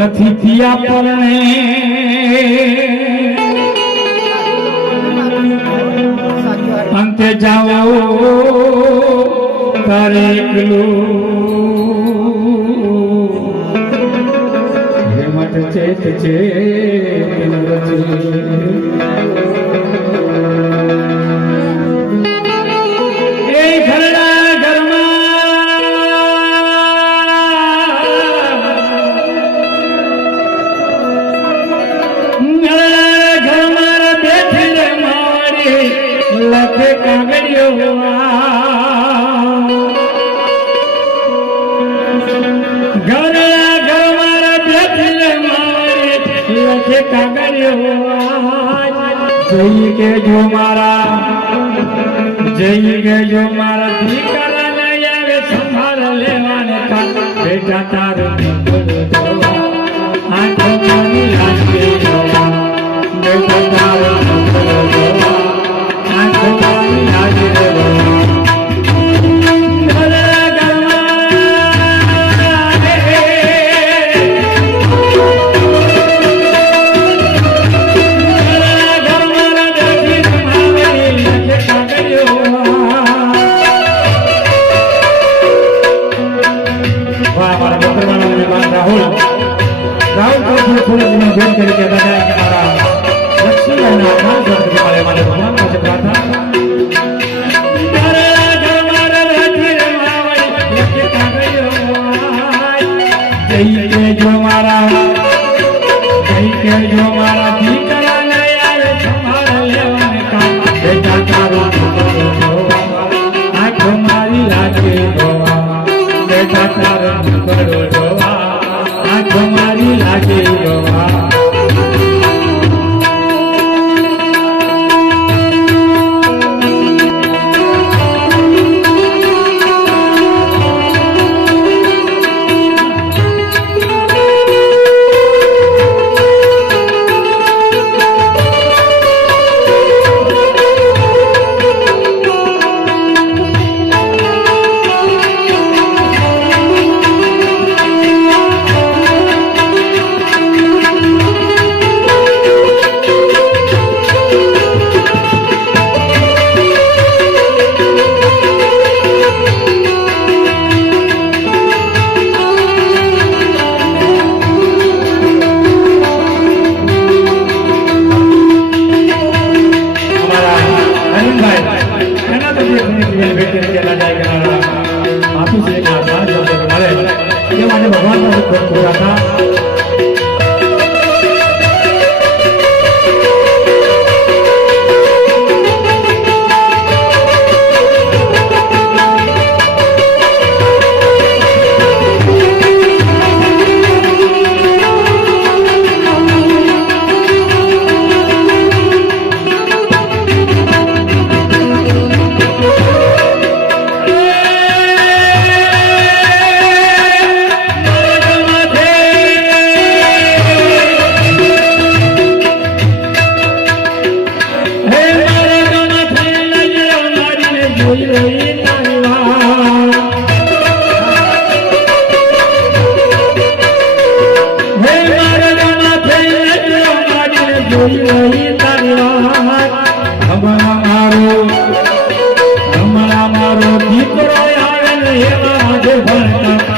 નથી પિયા પરણે અંતે જાઓ તારે એકલું. ચેત ચેત જઈ કે જો મારા, જઈ ગયો મારા દીકરા ને આવે સંભાળ લેવાને કા. બેટા તારું આંખો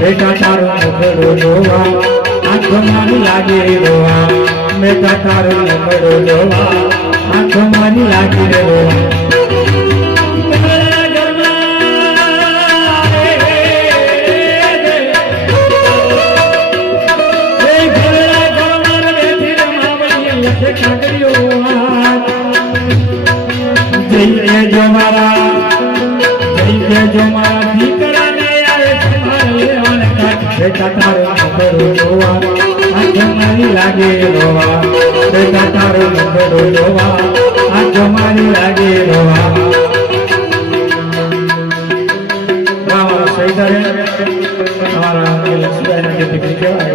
બેટા તારો નબળો જોવા. આંખો મારી લાગે રોવા બેટા તારો નબળો જોવા. આંખો મારી લાગે રોવા. તારો લાગે રોવા બેટા તારો નંબરો જોવા આંખો મારી લાગે રોવા અમારા સૈદારે અમારા લક્ષ્મીબાઈના જે દીકરી કહેવાય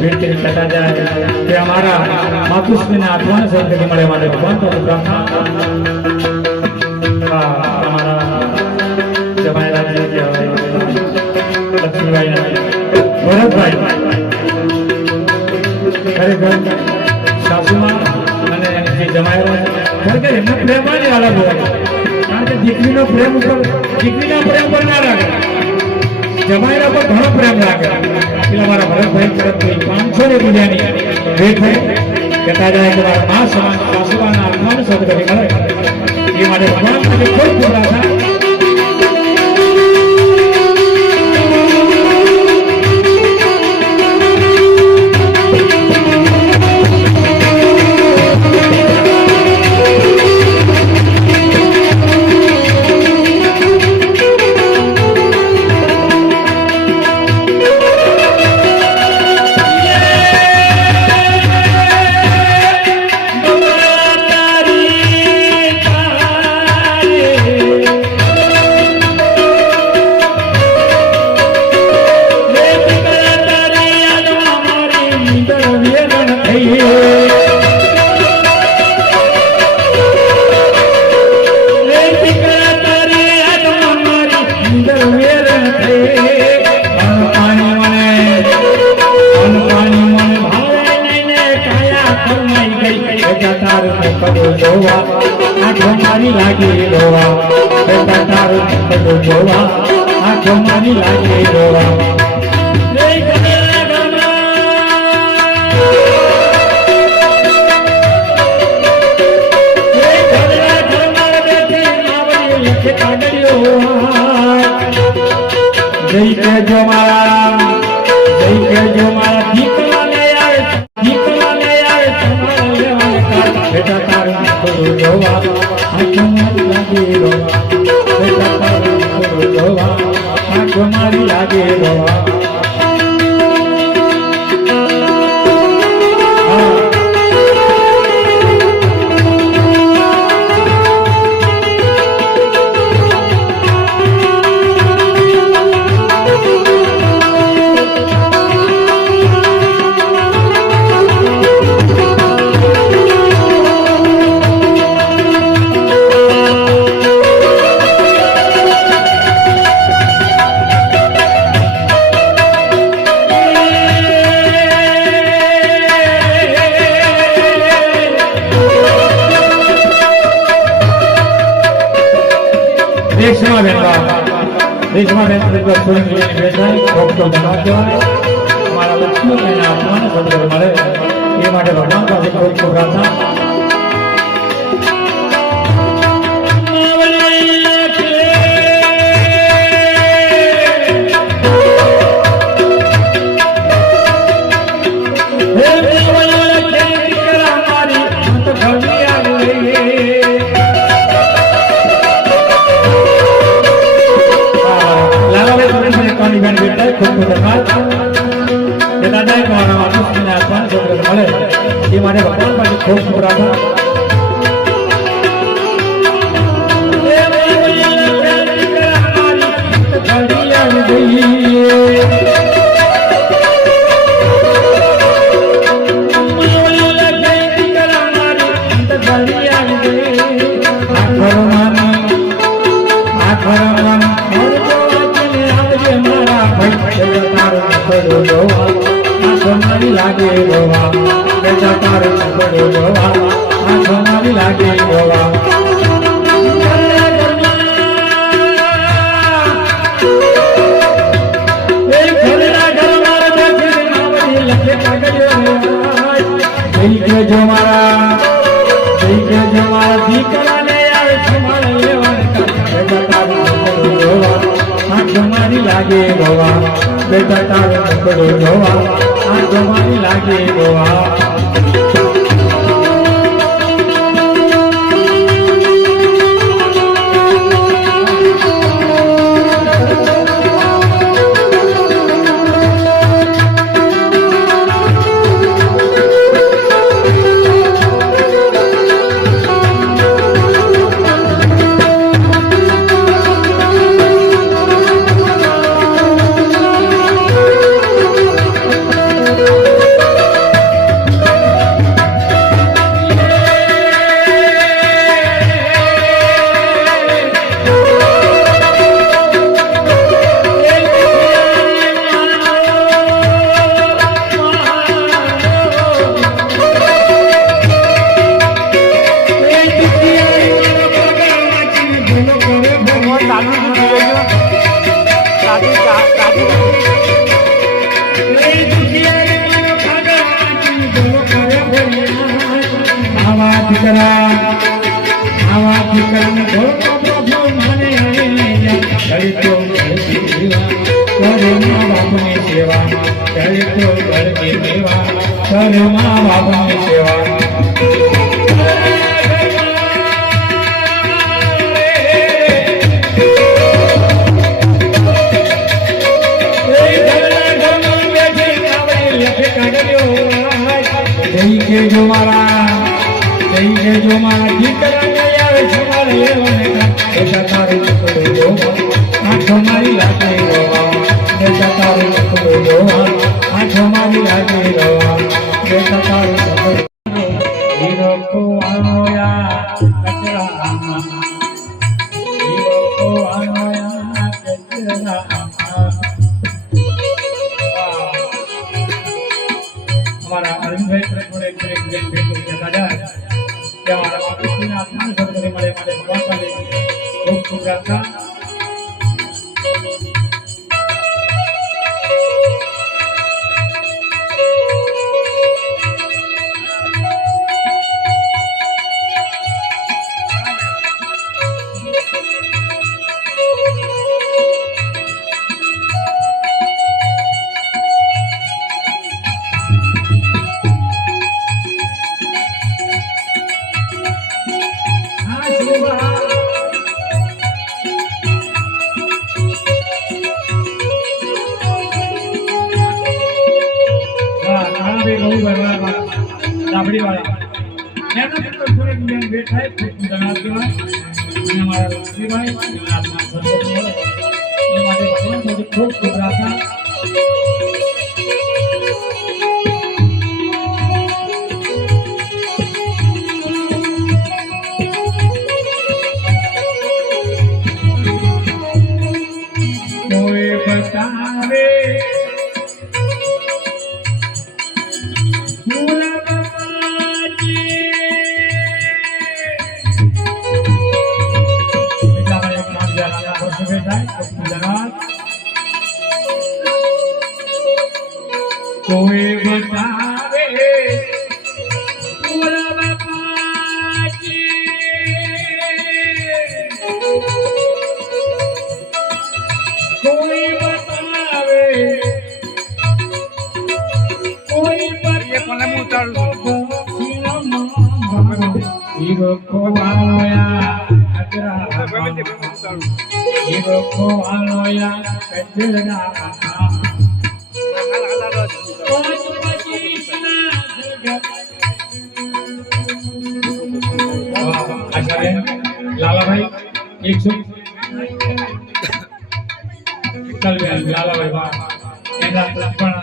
ભેટ કરી કહેતા જાય અમારા માતુશ્રીના આત્માને સદગતિ મળે માટે ભગવાન પ્રાર્થના એટલે એમનો પ્રેમ જ અલગ હોય. કારણ કે દીકરીનો પ્રેમ ઉપર દીકરીના પ્રેમ પર ના લાગે. જમાયેલા પર ઘણો પ્રેમ લાગે. એટલે મારા ભરતભાઈ તરફથી પાંચસો ને રૂપિયાની ભેટ હોય કહેતા જાય કે મારા મા સમાન સાસુમાના આત્માને સદગતિ મળે એ માટે ભગવાન માટે ખૂબ ખૂબ લાગી રોવા. બેટા તારો બધું જોવા. આંખો મારી લાગી રોવા. કાગળિયો જય કેજો મારા એ માટે ભગવાન પાસે પ્રાર્થના લાગે ગોવા બેટા તારું પડો જોવા. આંખો મારી લાગે રોવા જઈ જો મારા દીકરા નહીં આવે છે મારે લેવાને બેટા તારું ટુકડું જોવા આંખો મારી લાગે રોવા બેટા તારે ટુકડું જોવા આંખો મારી લાગે રોવા ખૂબ રાબડી વાળા એના પુત્ર થોડીક બેન બેઠા કહેવાય અને અમારા લક્ષ્મીભાઈ આત્મા મળે એ માટે ભગવાન ખૂબ ખૂબ ગમે તે ઉતારું હીરો કોવાયા કચરા હાલ હાલ હાલ લાલાભાઈ એકસો વિઠ્ઠલબેન લાલાભાઈ પણ.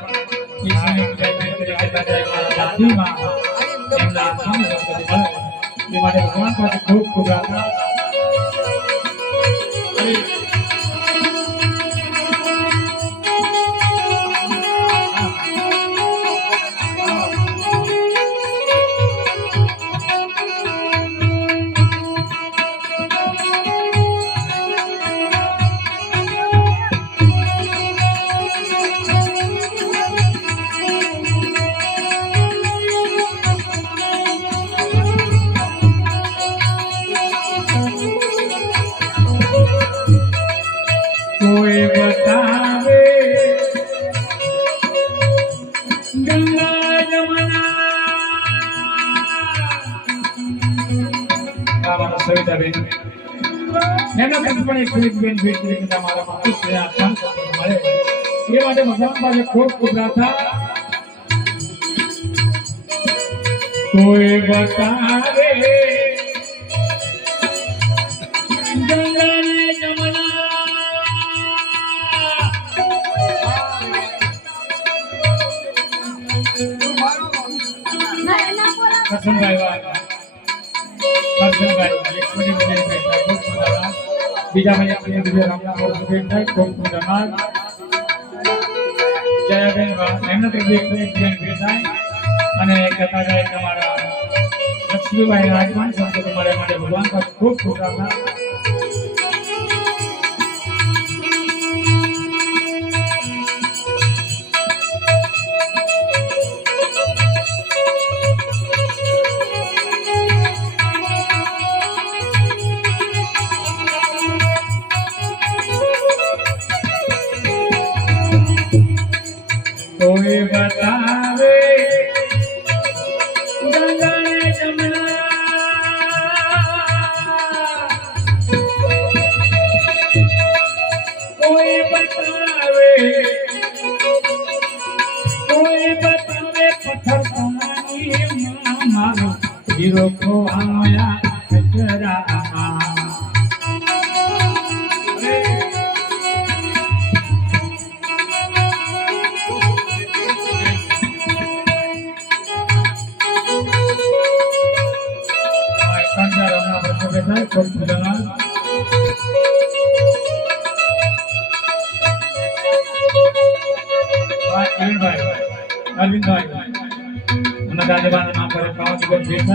એ માટે ભગવાન પાસે ખૂબ ખૂબ પ્રાર્થના. સવિતાબેન એના પણ પણ એક એક બેન ભેટ કરી કે તમારા માતુશ્રી આત્મા સત્સંગ મળે. એ માટે ભગવાન પાસે ખૂબ ખૂબ પ્રાર્થના કોઈ બતાવે. ગંગા ને જમના બીજા ભાઈ એક મિનિટ બીજા રામના બોલ બેઠા ખૂબ સુંદર જયાબેન એમને અને કથા જાય તમારા લક્ષ્મીભાઈ રાજમાન સંતો તમારે માટે ભગવાન ખૂબ ખૂબ પ્રાર્થના ಸರ್ವಾ Thank you. અરવિંદભાઈ અને દાદાબાના નામ પર કામ જીવન ભેટ